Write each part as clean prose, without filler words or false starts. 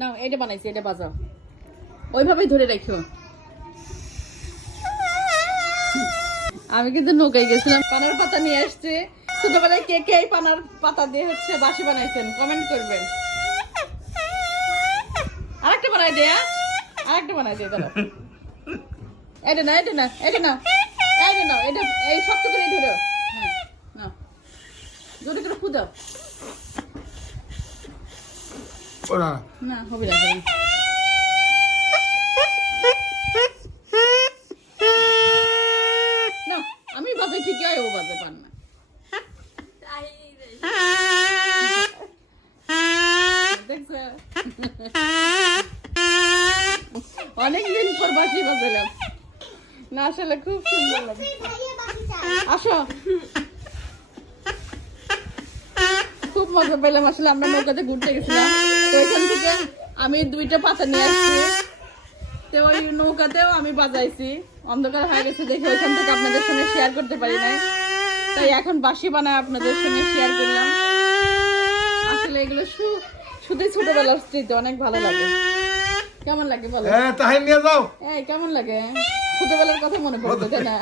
নাও এটা বানাইছি, এটা বাজাও, ওইভাবেই ধরে রাখো। আমি কিন্তু নৌকায় গেছিলাম, পানার পাতা নিয়ে আসছি। ছোটবেলায় কে কে এই পানার পাতা দিয়ে হচ্ছে বাঁশি বানাইছেন কমেন্ট করবেন। আরেকটা বানাই দে, আরেকটা বানাই দে। দাঁড়াও, এটা না, এটা না, এটা না, এটা নাও, এটা এই শক্ত করে ধরো। হ্যাঁ নাও, জোরে করে খুদাও। না হবে না। না আমি বাজে ঠিকই হয়, ও বাজে পান না। দেখছো, অনেকদিন পর বাঁশি বাজালাম না, আসলে খুব সুন্দর লাগে। আসো, খুব মজা পেলাম আসলে। আমরা নৌকাতে ঘুরতে গেছিলাম, তো এখান থেকে আমি 2টা পাতা নিয়ে আসছি, তো ওই নৌকাতেও আমি বাজাইছি। অন্ধকার হয়ে গেছে দেখে ওইখান থেকে আপনাদের সঙ্গে শেয়ার করতে পারি নাই, তাই এখন বাঁশি বানায় আপনাদের সঙ্গে শেয়ার করলাম। আসলে এগুলো শুধু ছোটবেলার স্মৃতি, অনেক ভালো লাগে। কেমন লাগে বলো? এই কেমন লাগে? ছোটবেলার কথা মনে পড়ে, তাই না?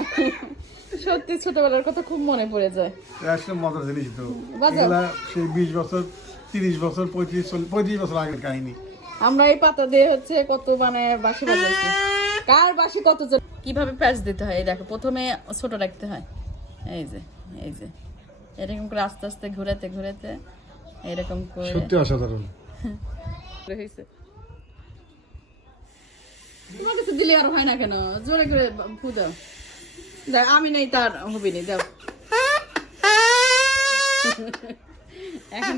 সত্যি ছোটবেলার কথা খুব মনে পড়ে যায়। আসলে মজার জিনিস তো, সেই 20 বছর 30 বছর 35 বছর আগের কাহিনী। আমরা এই পাতা দিয়ে হচ্ছে কত বানায় বাঁশি বাজাইছি। কার বাঁশি কত কিভাবে প্যাচ দিতে হয়, এই দেখো, প্রথমে ছোট রাখতে হয়, এই যে এরকম করে আস্তে আস্তে ঘুরাতে ঘুরাতে এরকম করে। সত্যি অসাধারণ হয়েছে। তোমার কাছে দিলে আর হয় না কেন? জোরে করে ফু দাও। দেখ আমি নেই তার হবি নেই, দাও। এখন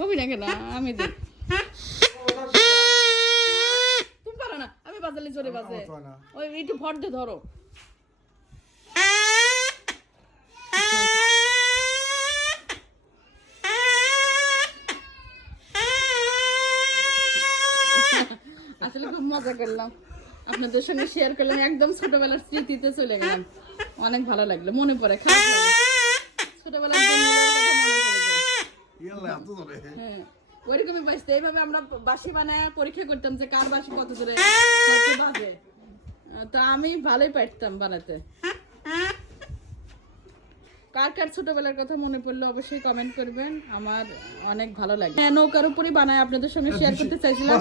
হবি না কেন? আমি দিই। তুমি পারো না, আমি বাজালে জোরে বাজে। ওই একটু ভর দিয়ে ধরো। আসলে খুব মজা করলাম, আপনাদের সঙ্গে শেয়ার করলাম, একদম ছোটবেলার স্মৃতিতে চলে গেলাম। অনেক ভালো লাগলো, মনে পড়ে, খারাপ লাগে ছোটবেলার দিনগুলোর কথা মনে পড়ে যায়। হ্যাঁ ওইরকমই বাজতে, এইভাবে আমরা বাঁশি বানায় পরীক্ষা করতাম যে কার বাঁশি কত দূরে বাজে। তা আমি ভালোই পারতাম বানাতে। কার কার ছোটবেলার কথা মনে পড়লো অবশ্যই কমেন্ট করবেন, আমার অনেক ভালো লাগে। নৌকার উপরই বানায় আপনাদের সঙ্গে শেয়ার করতে চাইছিলাম,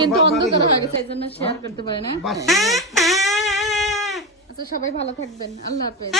কিন্তু অন্ধকার হয়ে গেছে, এই জন্য শেয়ার করতে পারি না। আচ্ছা সবাই ভালো থাকবেন, আল্লাহ হাফেজ।